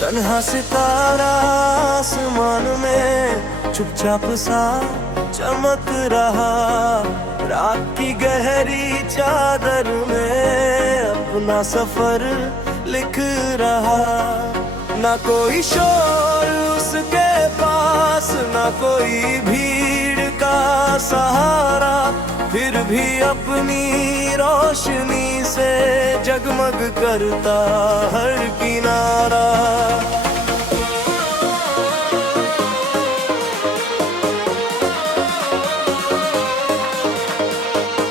तन्हा सितारा आसमान में चुपचाप सा चमक रहा, रात की गहरी चादर में अपना सफर लिख रहा। ना कोई शोर उसके पास, ना कोई भीड़ का सहारा, फिर भी अपनी रोशनी से जगमग करता हर किनारा।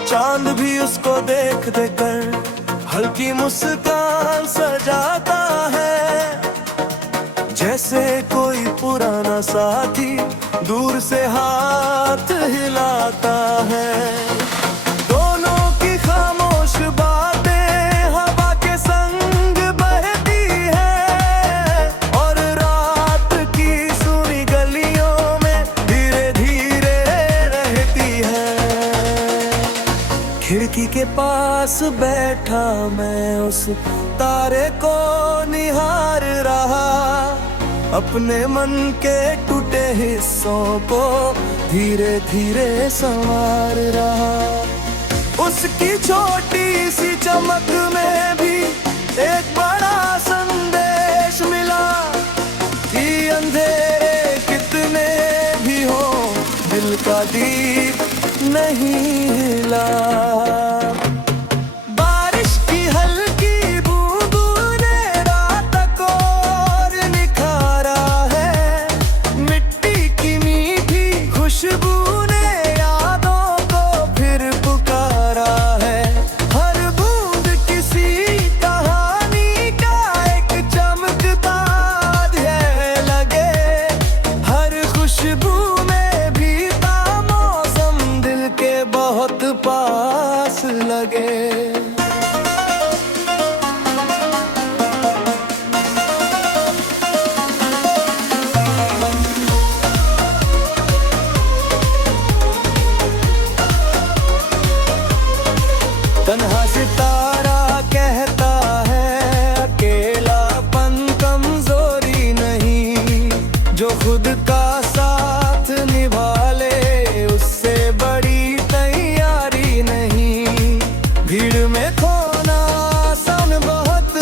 चांद भी उसको देख देकर हल्की मुस्कान सजाता है, जैसे कोई पुराना साथी दूर से हाथ हिलाता है। दोनों की खामोश बातें हवा के संग बहती है, और रात की सुनी गलियों में धीरे धीरे रहती है। खिड़की के पास बैठा मैं उस तारे को निहार रहा, अपने मन के टूटे हिस्सों को धीरे धीरे संवार रहा। उसकी छोटी सी चमक में भी एक बड़ा संदेश मिला कि अंधेरे कितने भी हो, दिल का दीप नहीं हिला। पास लगे तन्हा सितारा कहता है अकेलापन कमजोरी नहीं, जो खुद का साथ निभा ले उससे बड़ी तैयारी नहीं। भीड़ में खोना आसान बहुत,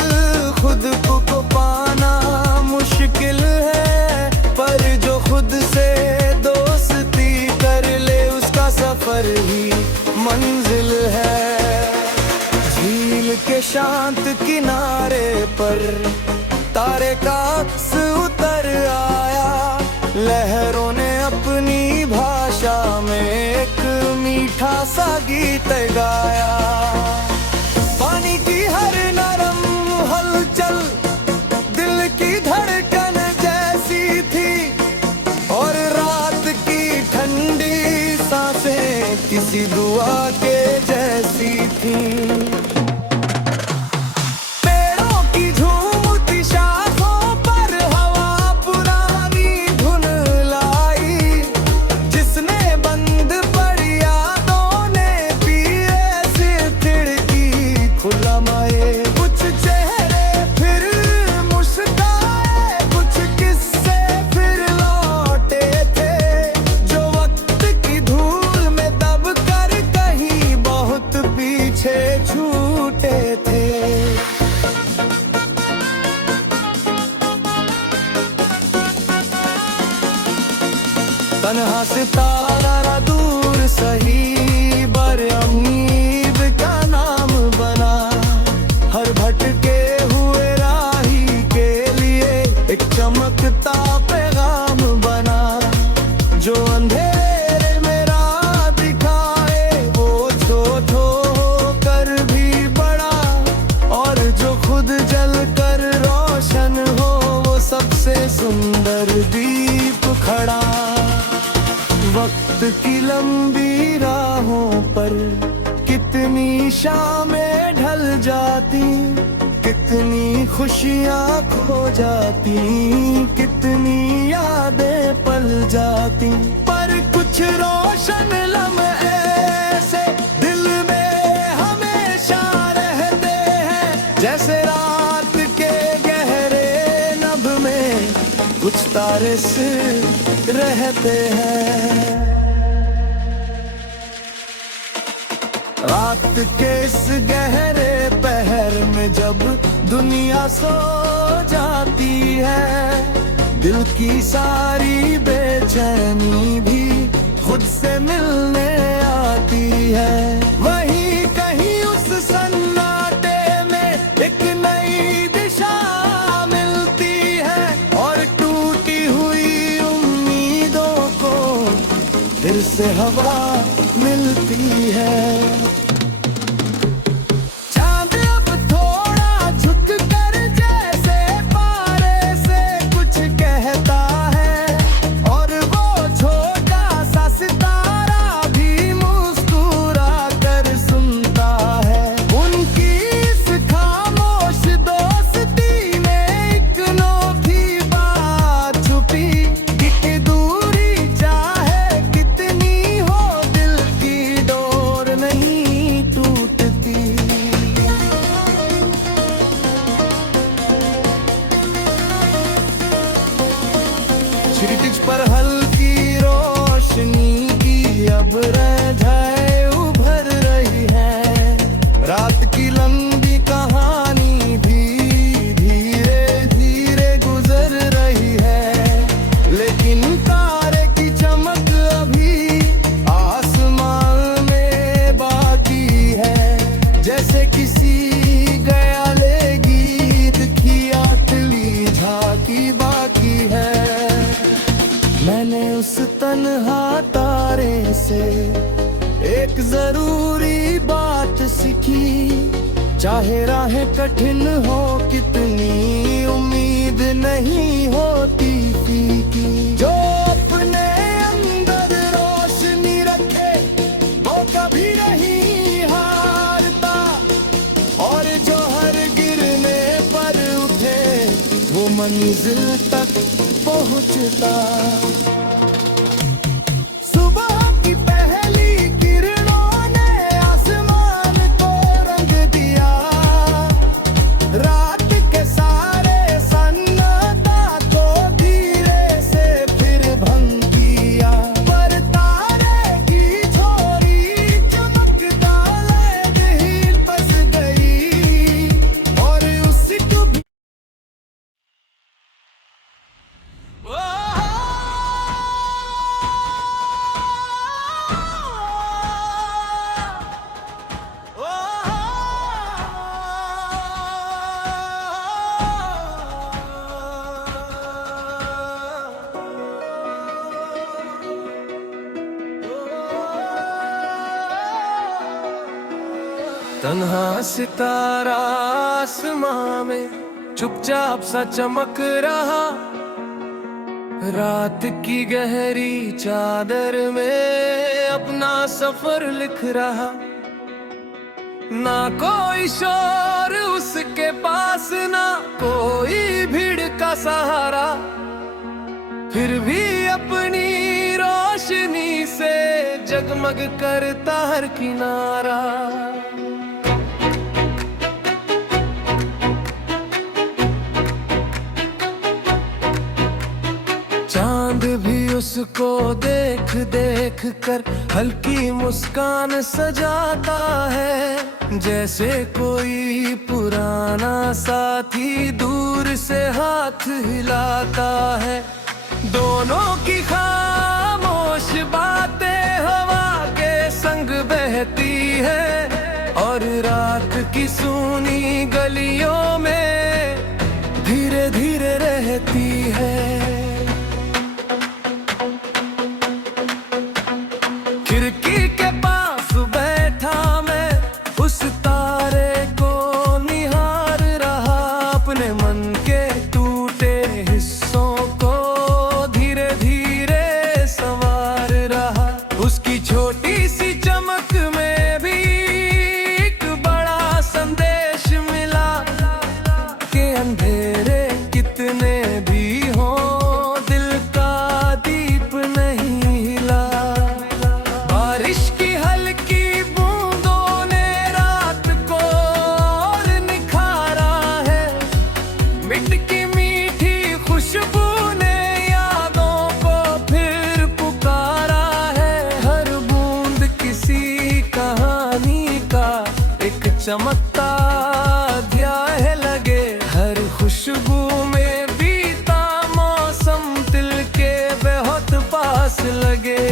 खुद को पाना मुश्किल है, पर जो खुद से दोस्ती कर ले उसका सफर ही मंजिल है। झील के शांत किनारे पर तारे का अक्स उतर आया, लहरों ने अपनी भाषा में एक मीठा सा गीत गाया। पानी की हर नरम हलचल दिल की धड़कन जैसी थी, और रात की ठंडी सांसें किसी दुआ के जैसी थी। कुछ चेहरे फिर मुस्काए, कुछ किस्से फिर लौटे थे, जो वक्त की धूल में दब कर कहीं बहुत पीछे छूटे थे। तन्हा सितारा दूर सही बर उम्मीद का नाम बना, हर भटके हुए राही के लिए एक चमकता पैगाम बना। जो अंधेरे में राह दिखाए वो छोट होकर भी बड़ा, और जो खुद जल कर रोशन हो वो सबसे सुंदर दीप खड़ा। वक्त की लंबी राहों पर कितनी शामें ढल जाती, कि कितनी खुशियाँ खो जाती, कितनी यादें पल जाती, पर कुछ रोशन लम्हे ऐसे दिल में हमेशा रहते हैं, जैसे रात के गहरे नभ में कुछ तारे से रहते हैं। रात के इस गहरे पहर में जब दुनिया सो जाती है, दिल की सारी बेचैनी भी खुद से मिलने आती है। वहीं कहीं उस सन्नाटे में एक नई दिशा मिलती है, और टूटी हुई उम्मीदों को फिर से हवा मिलती है। क्षितिज पर हल्की रोशनी की अब रज़ाएं उभर रही है, रात की लंबी कहानी भी धीरे धीरे गुजर रही है, लेकिन तारे की चमक अभी आसमान में बाकी है, जैसे किसी गयाले गीत की आखिरी झांकी बाकी है। मैंने उस तन्हा तारे से एक जरूरी बात सीखी, चाहे राहें कठिन हो कितनी, उम्मीद नहीं होती फीकी। जो अपने अंदर रोशनी रखे वो कभी नहीं हारता, और जो हर गिरने पर उठे वो मंजिल तक पहुंचता। सुबह की पहली किरणों ने आसमान को रंग दिया, रात के सारे सन्नाटा को धीरे से फिर भंग किया, पर तारे की छोरी चमक डाले दिल बस गई, और उसी डूबी तन्हा सितारा आसमां में चुपचाप सा चमक रहा, रात की गहरी चादर में अपना सफर लिख रहा। ना कोई शोर उसके पास, ना कोई भीड़ का सहारा, फिर भी अपनी रोशनी से जगमग करता हर किनारा। चांद भी उसको देख देख कर हल्की मुस्कान सजाता है, जैसे कोई पुराना साथी दूर से हाथ हिलाता है। दोनों की खामोश बातें हवा के संग बहती है, और रात की सूनी गलियों में धीरे धीरे रहती है। खिड़की के पास बैठा मैं उस तारे को निहार रहा, अपने मन के टूटे हिस्सों को धीरे धीरे अंधेरे कितने भी हों, दिल का दीप नहीं हिला। बारिश की हल्की बूंदों ने रात को और निखारा है। मिट की मीठी खुशबू ने यादों को फिर पुकारा है। हर बूंद किसी कहानी का एक चमकता अध्याय लगे। हर खुशबू में बीता मौसम दिल के बहुत पास लगे।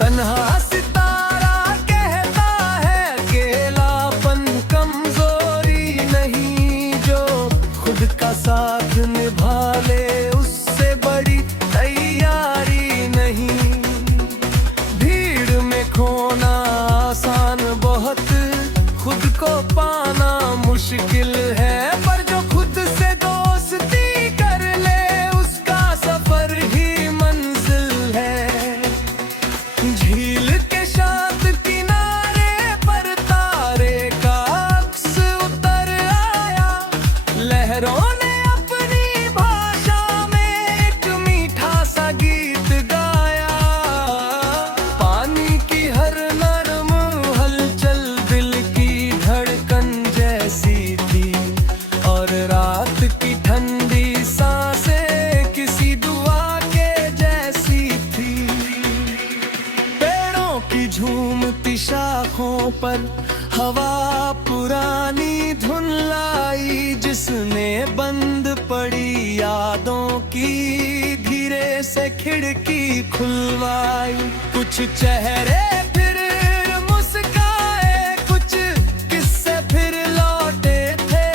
तन्हा सितारा कहता है अकेलापन कमजोरी नहीं, जो खुद का साथ निभा ले उससे बड़ी तैयारी नहीं। भीड़ में खोना आसान बहुत, खुद को पाना मुश्किल है। पर जो खुद से दोस्ती कर ले उसका सफर ही मंजिल है। झील के शांत किनारे पर तारे का अक्स उतर आया। लहरों ने अपनी भाषा में एक मीठा सा गीत गाया। पानी की हर नरम हलचल दिल की धड़कन जैसी थी, और रात की ठंडी सांसें किसी दुआ के जैसी थी। पेड़ों की झूमती शाखों पर हवा पुरानी धुन लाई, जिसने बंद पड़ी यादों की धीरे से खिड़की खुलवाई। कुछ चेहरे फिर मुस्काए, कुछ किस्से फिर लौटे थे,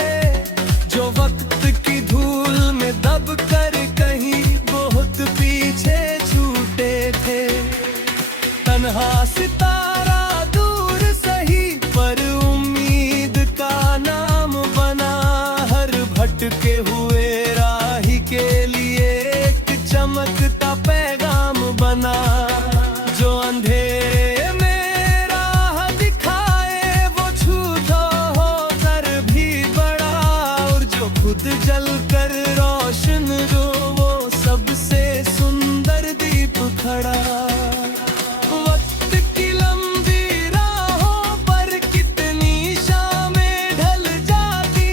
जो वक्त की धूल में दब कर कहीं बहुत पीछे छूटे थे। तन्हा सितारा दूर सही पर उम्मीद का नाम बना। हर भटके हुए राही के लिए एक चमकता पैगाम बना। जो अंधेरे में राह दिखाए वो छूटा होकर भी बड़ा, और जो खुद जल कर रोशन जो वो सबसे सुंदर दीप खड़ा। वक्त की लंबी राहों पर कितनी शामें ढल जाती,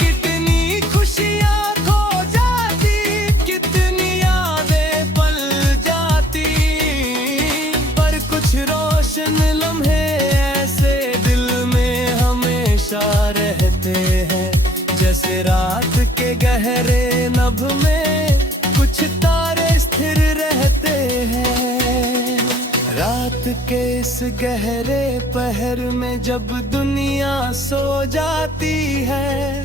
कितनी खुशियां खो जाती, कितनी यादें पल जाती। पर कुछ रोशन लम्हे ऐसे दिल में हमेशा रहते हैं, जैसे रात के गहरे नभ में कुछ तारे स्थिर रहते हैं। रात के इस गहरे पहर में जब दुनिया सो जाती है,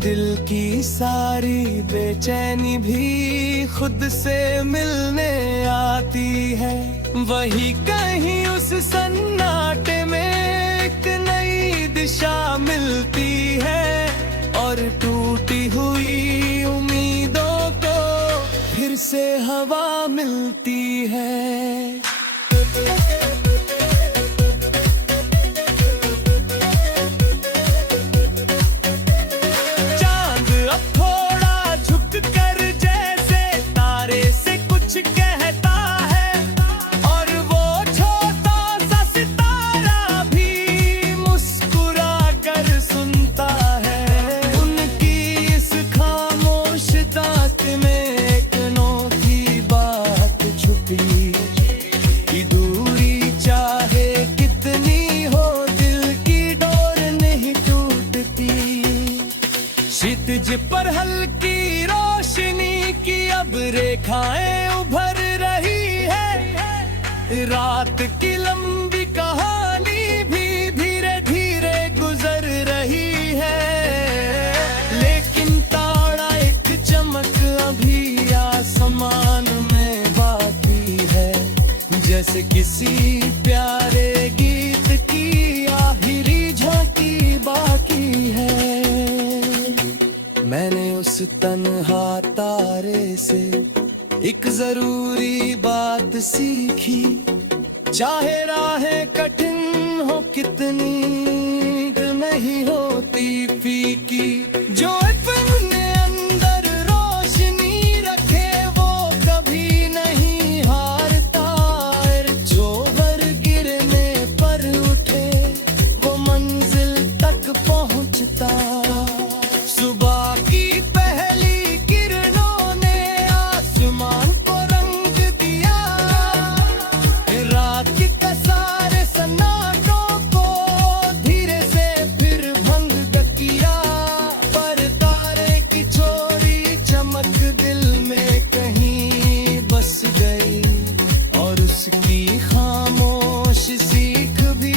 दिल की सारी बेचैनी भी खुद से मिलने आती है। वही कहीं उस सन्नाटे में एक नई दिशा मिलती है, और टूटी हुई उम्मीदों को फिर से हवा मिलती है। चांद अब थोड़ा झुक कर जैसे तारे से कुछ कहता है, और वो छोटा सा सितारा भी मुस्कुरा कर सुनता है। उनकी इस खामोश ताक में एक अनोखी बात छुपी, कि दूरी चाहे कितनी हो दिल की डोर नहीं टूटती। क्षितिज पर हल्की रोशनी की अब रेखाएं उभर रही है। रात की लंबी कहानी भी धीरे धीरे गुजर रही है, लेकिन तारा एक चमक अभी आसमान में बाकी है। जैसे किसी प्यारे गीत की आखिरी झांकी बाकी है। मैंने उस तन्हा तारे से एक जरूरी बात सीखी, चाहे राहें कठिन हो कितनी नींद नहीं होती फीकी, जो अपने अंदर रोशनी रखे वो कभी नहीं हारता, जो हर गिरने पर उठे वो मंजिल तक पहुंचता। सुबह की पहली किरणों ने आसमान को रंग दिया, रात की सारे सन्नाटों को धीरे से फिर भंग किया। पर तारे की छोड़ी चमक दिल में कहीं बस गई, और उसकी खामोश सीख भी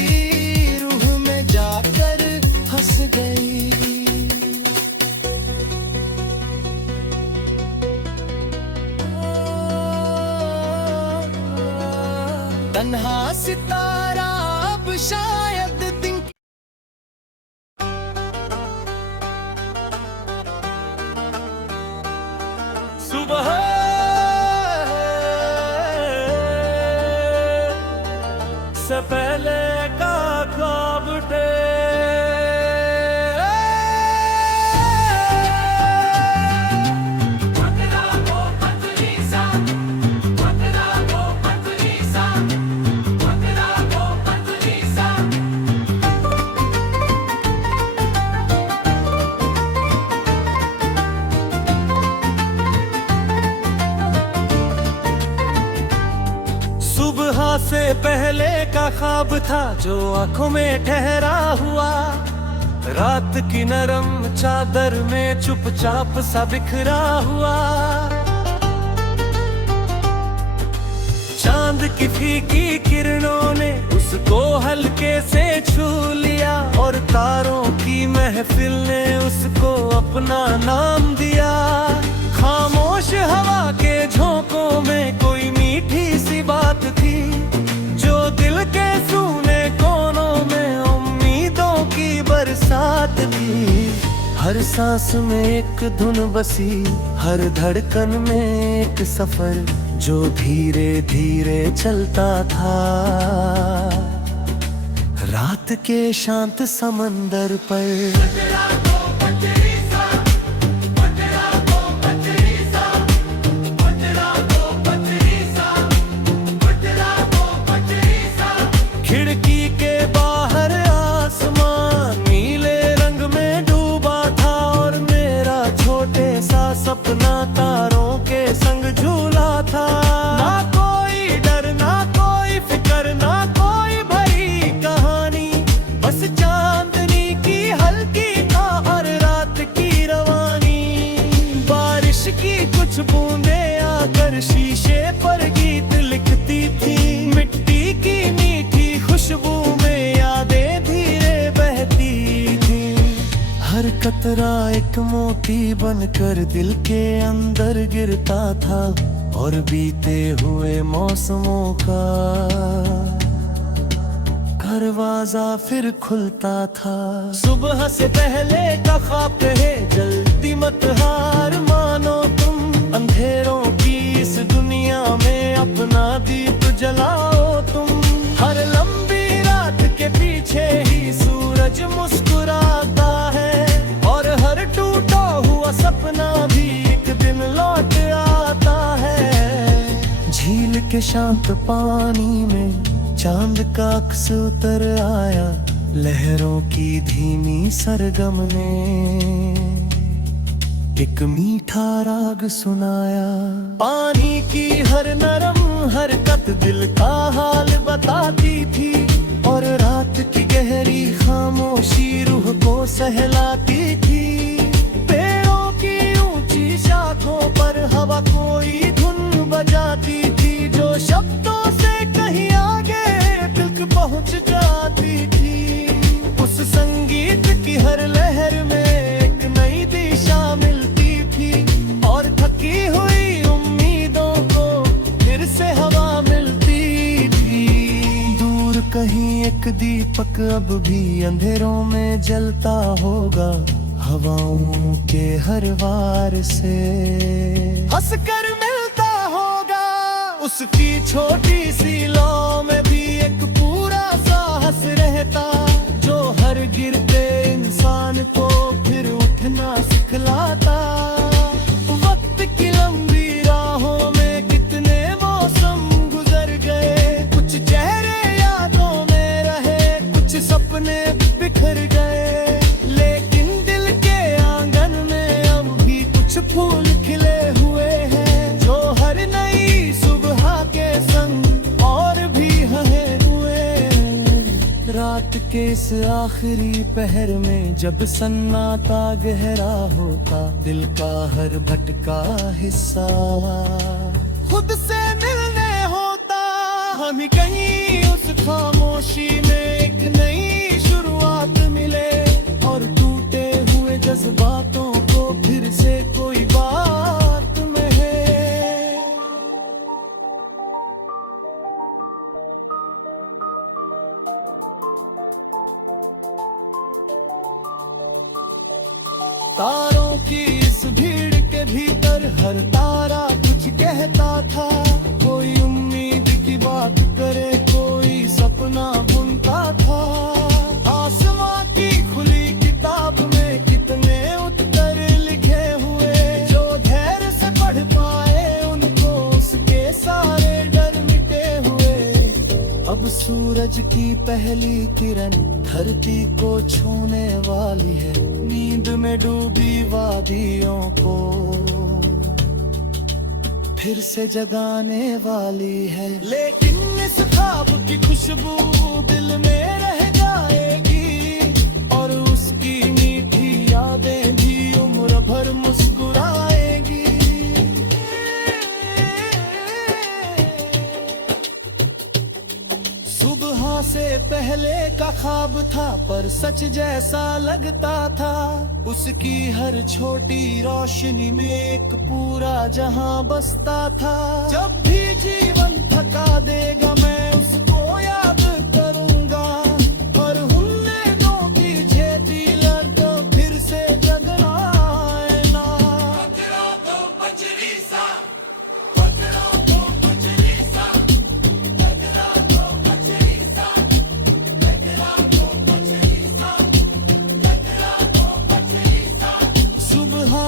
रूह में जाकर हंस गई। तन्हा सितारा अब शायद दिन सुबह से पहले का ख्वाब उठे, सुबह से पहले का ख्वाब था जो आंखों में ठहरा हुआ, रात की नरम चादर में चुपचाप सा बिखरा हुआ। चांद की फीकी किरणों ने उसको हल्के से छू लिया, और तारों की महफिल ने उसको अपना नाम दिया। खामोश हवा के झोंकों में कोई मीठी सी बात थी, जो दिल के सूने कोनों में उम्मीदों की बरसात थी। हर सांस में एक धुन बसी, हर धड़कन में एक सफर जो धीरे धीरे चलता था। रात के शांत समंदर पर खिड़की के बाहर आसमान नीले रंग में डूबा था, और मेरा छोटे सा सपना तारों के संग झूला था। ना कोई डर, ना कोई फिक्र, ना कोई भरी कहानी, बस चांदनी की हल्की और रात की रवानी। बारिश की कुछ बूंदें आकर शीशे पर गीत लिखती थी, मिट्टी की मीठी खुशबू में यादें धीरे बहती थी। हर कतरा एक मोती बनकर दिल के अंदर गिरता था, और बीते हुए मौसमों का दरवाजा फिर खुलता था। सुबह से पहले का ख्वाब कहे जल्दी मत हार मानो तुम, अंधेरों की इस दुनिया में अपना दीप जलाओ तुम। हर लंबी रात के पीछे ही सूरज मुस्कुराता है, और हर टूटा हुआ सपना भी एक दिन लौट आता है। झील के शांत पानी में चांद का अक्स उतर आया, लहरों की धीमी सरगम ने एक मीठा राग सुनाया। पानी की हर नरम हरकत दिल का हाल बताती थी, और रात की गहरी खामोशी रूह को सहलाती थी। पेड़ों की ऊंची शाखों पर हवा कोई धुन बजाती थी, जो शब्दों से कहीं आगे दिल पहुंच जाती थी। उस संगीत की हर लहर में एक नई दिशा मिलती थी, और थकी हुई उम्मीदों को फिर से हवा मिलती थी। दूर कहीं एक दीपक अब भी अंधेरों में जलता होगा, हवाओं के हर वार से हंसकर मिलता होगा। उसकी छोटी सी लौ में भी एक पूरा साहस पास रहता, जो हर गिरते इंसान को फिर उठना सिखलाता। वक्त की लंबी राहों में कितने मौसम गुजर गए, कुछ चेहरे यादों में रहे, कुछ सपने बिखर गए। लेकिन दिल के आंगन में अब भी कुछ फूल खिले हुए हैं, जो हर नई सुबह के संग और भी हंसे हुए। रात के इस आखिरी पहर में जब सन्नाटा गहरा होता, दिल का हर भटका हिस्सा खुद से मिलने होता। हमें कहीं उस खामोशी में एक नई शुरुआत मिले, और टूटे हुए जज्बातों को फिर से कोई बात में तारों की इस भीड़ के भीतर हर तारा कुछ कहता था। कोई उम्मीद की बात करे, कोई सपना बुनता था। आसमां की खुली किताब में कितने उत्तर लिखे हुए, जो धैर्य से पढ़ पाए उनको उसके सारे डर मिटे हुए। अब सूरज की पहली किरण धरती को छूने वाली है, नींद में डूबी वादियों को फिर से जगाने वाली है। लेकिन इस ख्वाब की खुशबू दिल में रह जाएगी, और उसकी मीठी यादें भी उम्र भर मुस्कुराएगी। सुबह से पहले का ख्वाब था, पर सच जैसा लगता था। उसकी हर छोटी रोशनी में एक पूरा जहां बसता था। जब भी जीवन थका देगा मैं उसको याद करूंगा, और हुन्नों की छेती लर्द फिर से जगना है ना।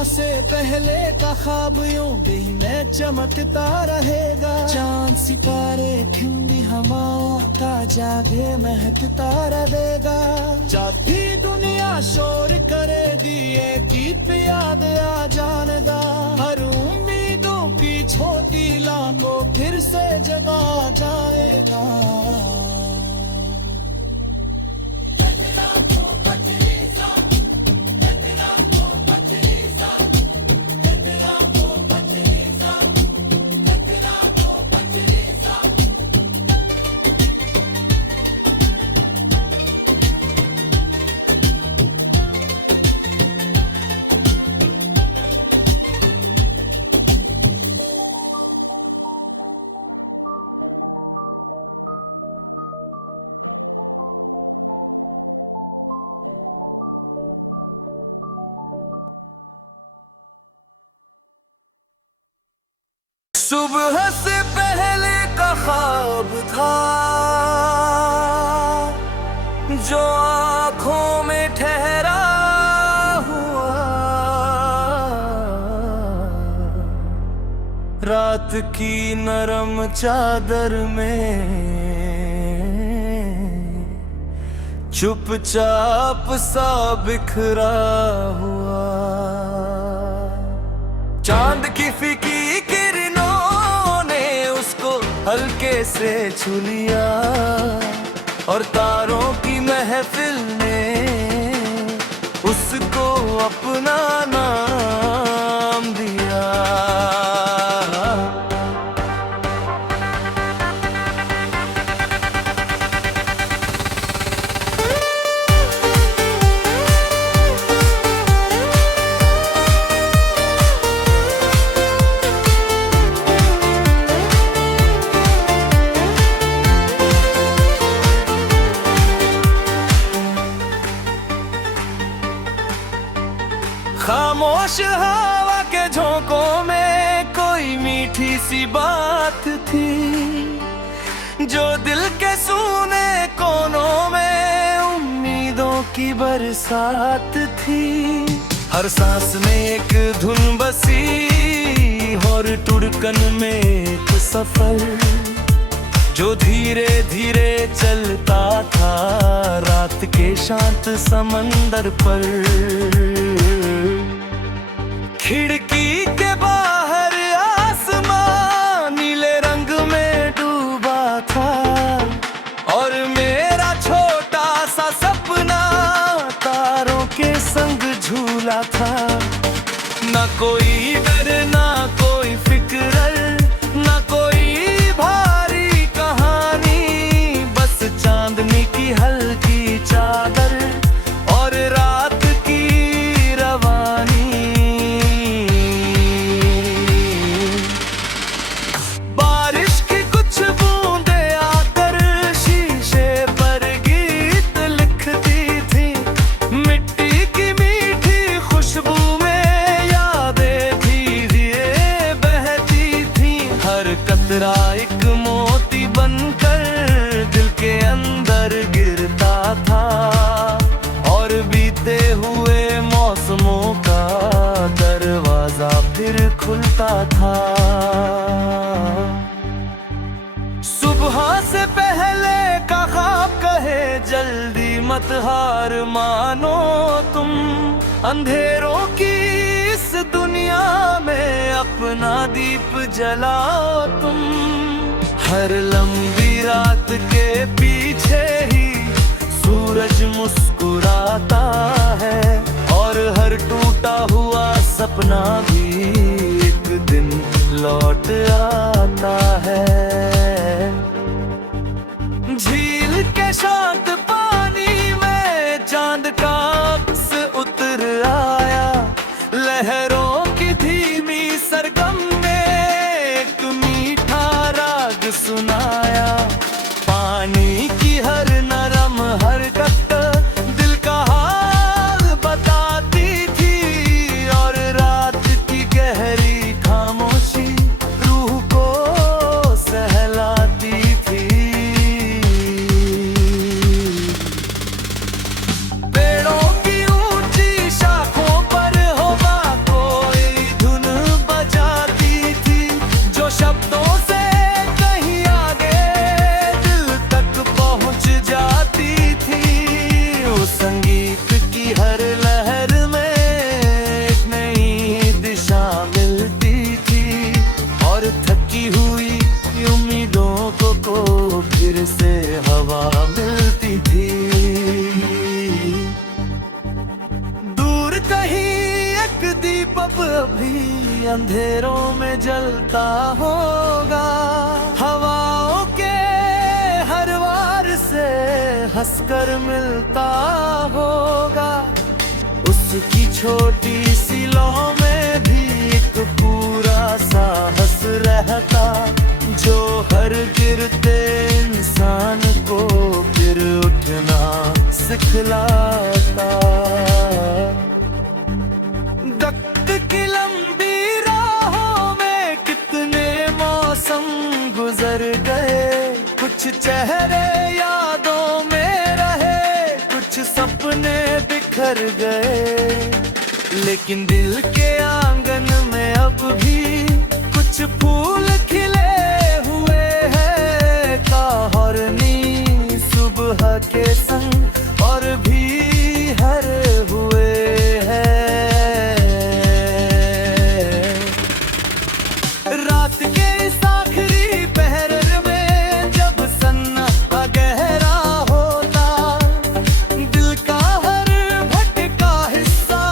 से पहले का ख्वाब यूं भी में चमकता रहेगा। चांद सितारे ठंडी हवाओं का जागे महकता रहेगा। जाती दुनिया शोर करे, दिए गीत याद आ जानेगा। हर उम्मीदों की छोटी लाखों फिर से जगा जाएगा। सुबह से पहले का ख्वाब था, जो आँखों में ठहरा हुआ। रात की नरम चादर में चुपचाप सा बिखरा हुआ। चांद की फीकी किरणों ने उसको हल्के से छू लिया, और तारों की महफिल ने उसको अपना नाम दिया। खामोश हवा के झोंकों में कोई मीठी सी बात थी, जो दिल के सूने कोनों में उम्मीदों की बरसात थी। हर सांस में एक धुन बसी और टुड़कन में एक सफर जो धीरे धीरे चलता था रात के शांत समंदर पर। खिड़की के बाहर आसमां नीले रंग में डूबा था और मेरा छोटा सा सपना तारों के संग झूला था। ना कोई डर ना कोई फिक्र ना कोई भारी कहानी, बस चांदनी की हल्की चादर और रात की रवानी। बारिश की कुछ बूंदें आकर शीशे पर गीत लिखती थी। मिट्टी की मीठी खुशबू में यादें धीरे बहती थी। हर कतरा एक मोती बनकर दिल के अंदर गिरता था और बीते हुए मौसमों का दरवाजा फिर खुलता था। सुबह से पहले का ख्वाब कहे जल्दी मत हार मानो तुम। अंधेरों की इस दुनिया में अपना दीप जलाओ तुम। हर लंबी रात के पीछे ही सूरज मुस्कुराता है और हर टूटा हुआ सपना भी एक दिन लौट आता है। झील के शांत पानी में चांद का अक्स उतर आया। लहरों की धीमी सरगम ने एक मीठा राग सुनाया। पानी की हर नरम हरकत दिल का हाल बताती थी और रात की गहरी खामोशी रूह को सहलाती थी। पेड़ों की ऊंची शाखों पर हवा कोई धुन बजाती थी जो शब्दों से कहीं आगे दिल तक पहुंच जाती थी। उस संगीत की हर लहर में एक नई दिशा मिलती थी और थकी हुई उम्मीदों को फिर से हवा मिलती थी। दूर कहीं एक दीपक अभी अंधेरों में जलता होगा। हवाओं के हर वार से हंसकर मिलता होगा। उसकी छोटी सी लौ में भी एक पूरा साहस रहता जो हर गिरते इंसान को फिर उठना सिखलाता। वक्त की लंबी राहों में कितने मौसम गुजर गए। कुछ चेहरे यादों में रहे, कुछ सपने बिखर गए। लेकिन दिल के आंगन में अब भी कुछ फूल खिले हुए हैं। काहरनी सुबह के संग और भी हरे हुए हैं। रात के इस आखिरी पहर में जब सन्नाटा गहरा होता, दिल का हर भटका हिस्सा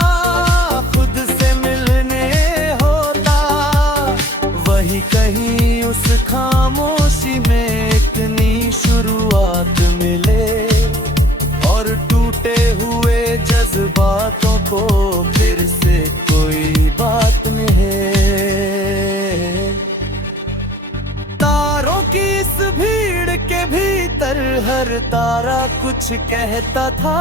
खुद से मिलने होता। वही कहीं उस खामोशी में एक नई शुरुआत मिले और टूटे हुए जज्बातों को फिर से कोई बात मिले। तारों की इस भीड़ के भीतर हर तारा कुछ कहता था।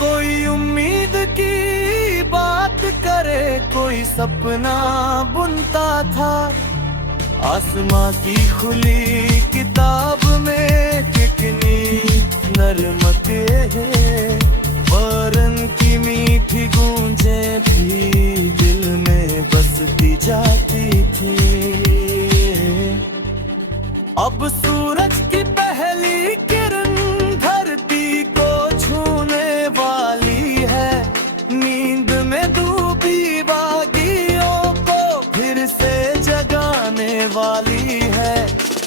कोई उम्मीद की बात करे, कोई सपना बुनता था। आसमां की खुली किताब में कितनी नरमते हैं, वरन की मीठी गूंजें भी दिल में बसती जाती थी। अब सूरज की पहली किरण धरती को छूने वाली है, नींद में डूबी बागियों को फिर से जगाने वाली है।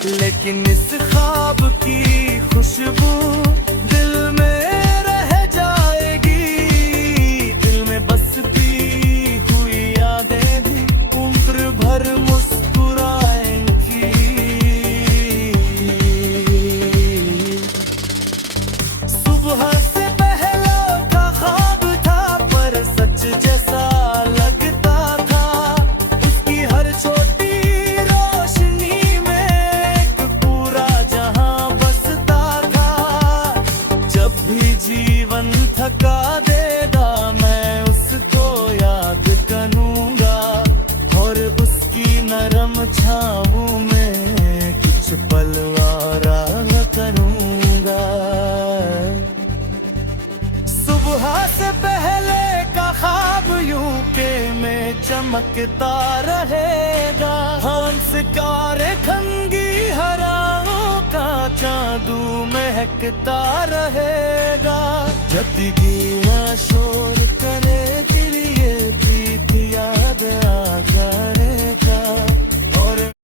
लेकिन इस ख्वाब की खुशबू दिल में रह जाएगी, दिल में बसती हुई यादें भी उम्र भर मुस्कुराएंगी। सुबह से पहला का ख्वाब था पर सच जैसा लगता था, उसकी हर छोटी रोशनी में एक पूरा जहां बसता था। जब भी जीवन थका देगा मैं उसको याद करूंगा, और उसकी नरम छाँवों में कुछ पल आराम करूंगा। सुबह से पहले का ख्वाब यूं के में चमकता रहेगा, हंस कारे खंगी हराओं का जादू महकता रहेगा। जतिगी ना शोर